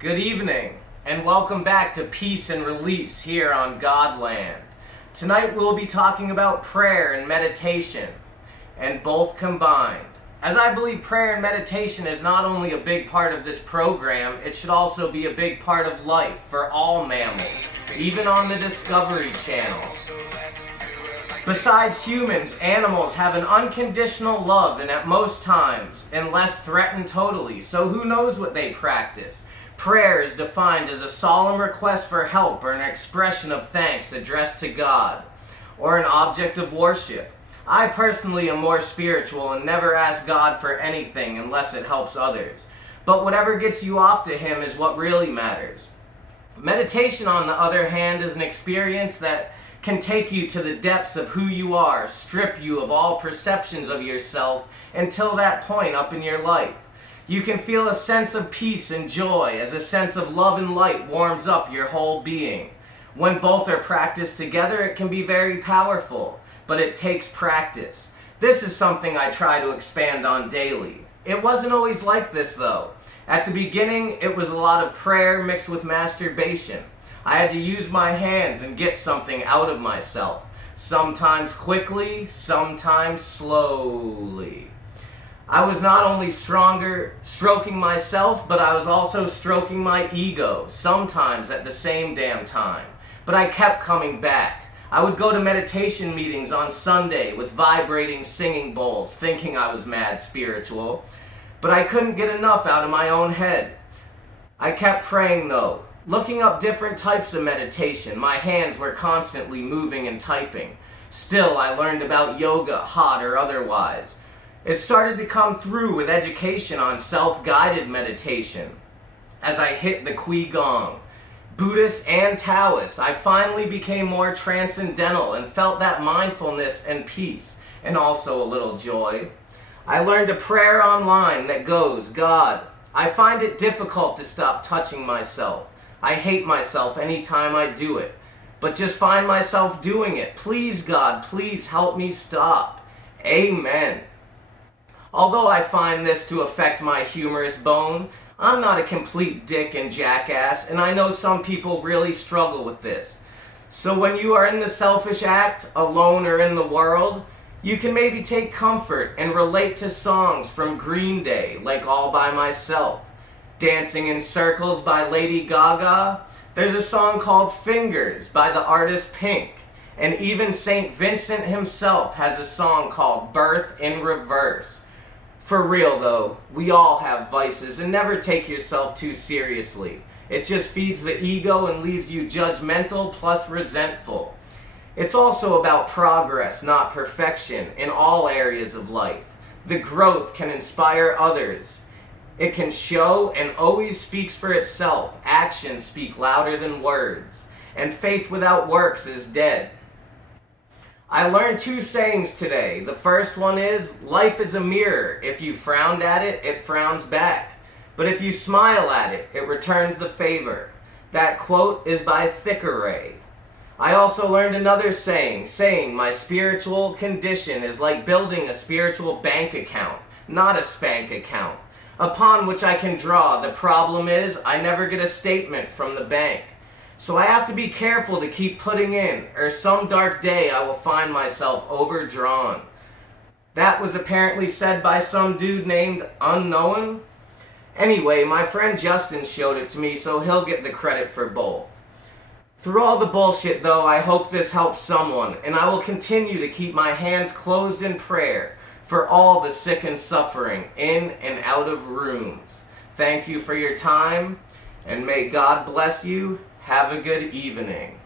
Good evening, and welcome back to Peace and Release here on Godland. Tonight we'll be talking about prayer and meditation, and both combined. As I believe prayer and meditation is not only a big part of this program, it should also be a big part of life for all mammals, even on the Discovery Channel. Besides humans, animals have an unconditional love and at most times, unless threatened totally, so who knows what they practice. Prayer is defined as a solemn request for help or an expression of thanks addressed to God, or an object of worship. I personally am more spiritual and never ask God for anything unless it helps others. But whatever gets you off to Him is what really matters. Meditation, on the other hand, is an experience that can take you to the depths of who you are, strip you of all perceptions of yourself until that point up in your life. You can feel a sense of peace and joy as a sense of love and light warms up your whole being. When both are practiced together, it can be very powerful, but it takes practice. This is something I try to expand on daily. It wasn't always like this though. At the beginning, it was a lot of prayer mixed with masturbation. I had to use my hands and get something out of myself, sometimes quickly, sometimes slowly. I was not only stroking myself, but I was also stroking my ego, sometimes at the same damn time. But I kept coming back. I would go to meditation meetings on Sunday with vibrating singing bowls, thinking I was mad spiritual. But I couldn't get enough out of my own head. I kept praying though, looking up different types of meditation. My hands were constantly moving and typing. Still, I learned about yoga, hot or otherwise. It started to come through with education on self-guided meditation. As I hit the Qigong, Buddhist and Taoist, I finally became more transcendental and felt that mindfulness and peace, and also a little joy. I learned a prayer online that goes, God, I find it difficult to stop touching myself. I hate myself anytime I do it, but just find myself doing it. Please, God, please help me stop. Amen. Although I find this to affect my humorous bone, I'm not a complete dick and jackass, and I know some people really struggle with this. So when you are in the selfish act, alone or in the world, you can maybe take comfort and relate to songs from Green Day, like All By Myself, Dancing in Circles by Lady Gaga. There's a song called Fingers by the artist Pink, and even St. Vincent himself has a song called Birth in Reverse. For real though, we all have vices, and never take yourself too seriously. It just feeds the ego and leaves you judgmental plus resentful. It's also about progress, not perfection, in all areas of life. The growth can inspire others. It can show and always speaks for itself. Actions speak louder than words. And faith without works is dead. I learned two sayings today. The first one is, life is a mirror. If you frown at it, it frowns back. But if you smile at it, it returns the favor. That quote is by Thickeray. I also learned another saying, my spiritual condition is like building a spiritual bank account, not a spank account, upon which I can draw. The problem is, I never get a statement from the bank. So I have to be careful to keep putting in, or some dark day I will find myself overdrawn. That was apparently said by some dude named Unknown. Anyway, my friend Justin showed it to me, so he'll get the credit for both. Through all the bullshit though, I hope this helps someone, and I will continue to keep my hands closed in prayer for all the sick and suffering in and out of rooms. Thank you for your time, and may God bless you. Have a good evening.